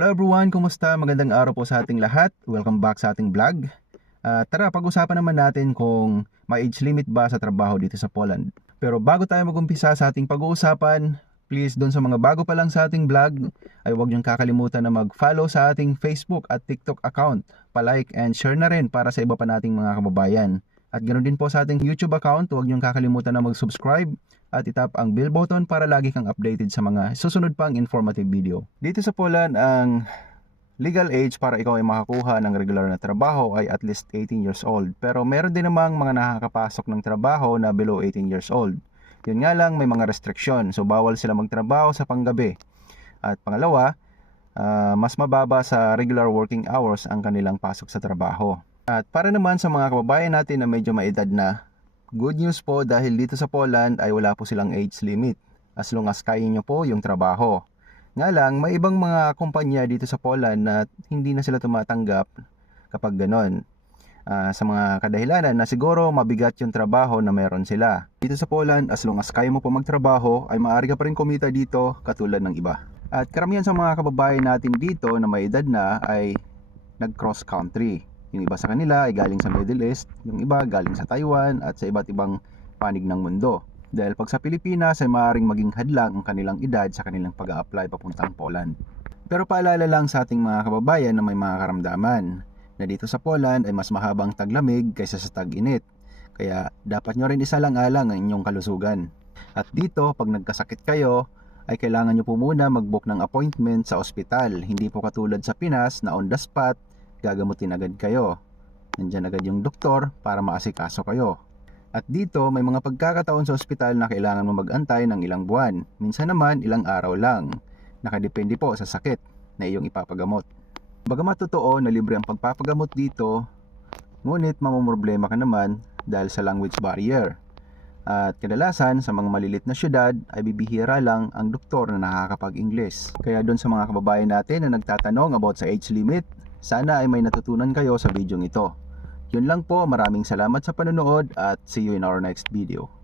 Hello everyone, kumusta? Magandang araw po sa ating lahat. Welcome back sa ating vlog. Ah, tara, pag-usapan naman natin kung may age limit ba sa trabaho dito sa Poland. Pero bago tayo mag-umpisa sa ating pag-uusapan, please doon sa mga bago pa lang sa ating vlog, ay huwag niyong kakalimutan na mag-follow sa ating Facebook at TikTok account. Pa-like and share na rin para sa iba pa nating mga kababayan. At ganoon din po sa ating YouTube account, huwag niyong kakalimutan na mag-subscribe at itap ang bell button para lagi kang updated sa mga susunod pang informative video. Dito sa Poland, ang legal age para ikaw ay makakuha ng regular na trabaho ay at least 18 years old. Pero meron din namang mga nakakapasok ng trabaho na below 18 years old. Yun nga lang, may mga restriction. So, bawal sila magtrabaho sa panggabi. At pangalawa, ah, mas mababa sa regular working hours ang kanilang pasok sa trabaho. At para naman sa mga kababayan natin na medyo maedad na, good news po dahil dito sa Poland ay wala po silang age limit. As long as kaya nyo po yung trabaho. Nga lang, may ibang mga kumpanya dito sa Poland na hindi na sila tumatanggap kapag ganon. Ah, sa mga kadahilanan na siguro mabigat yung trabaho na meron sila. Dito sa Poland, as long as kaya mo po magtrabaho, ay maaari ka pa rin kumita dito katulad ng iba. At karamihan sa mga kababayan natin dito na may edad na ay nag-cross country. Yung iba sa kanila ay galing sa Middle East, yung iba galing sa Taiwan at sa iba't ibang panig ng mundo. Dahil pag sa Pilipinas ay maaaring maging hadlang ang kanilang edad sa kanilang pag apply papuntang Poland. Pero paalala lang sa ating mga kababayan na may mga karamdaman na dito sa Poland ay mas mahabang taglamig kaysa sa tag-init. Kaya dapat nyo rin isalang-alang ang inyong kalusugan. At dito, pag nagkasakit kayo, ay kailangan nyo po muna mag-book ng appointment sa ospital. Hindi po katulad sa Pinas na on the spot, gagamutin agad kayo. Nandyan agad yung doktor para maasikaso kayo. At dito, may mga pagkakataon sa ospital na kailangan mo mag-antay ng ilang buwan. Minsan naman, ilang araw lang. Nakadepende po sa sakit na iyong ipapagamot. Bagamat totoo na libre ang pagpapagamot dito, ngunit mamumroblema ka naman dahil sa language barrier. At kadalasan sa mga malilit na syudad ay bibihira lang ang doktor na nakakapag-Ingles. Kaya doon sa mga kababayan natin na nagtatanong about sa age limit, sana ay may natutunan kayo sa video ito. Yun lang po, maraming salamat sa panonood at see you in our next video.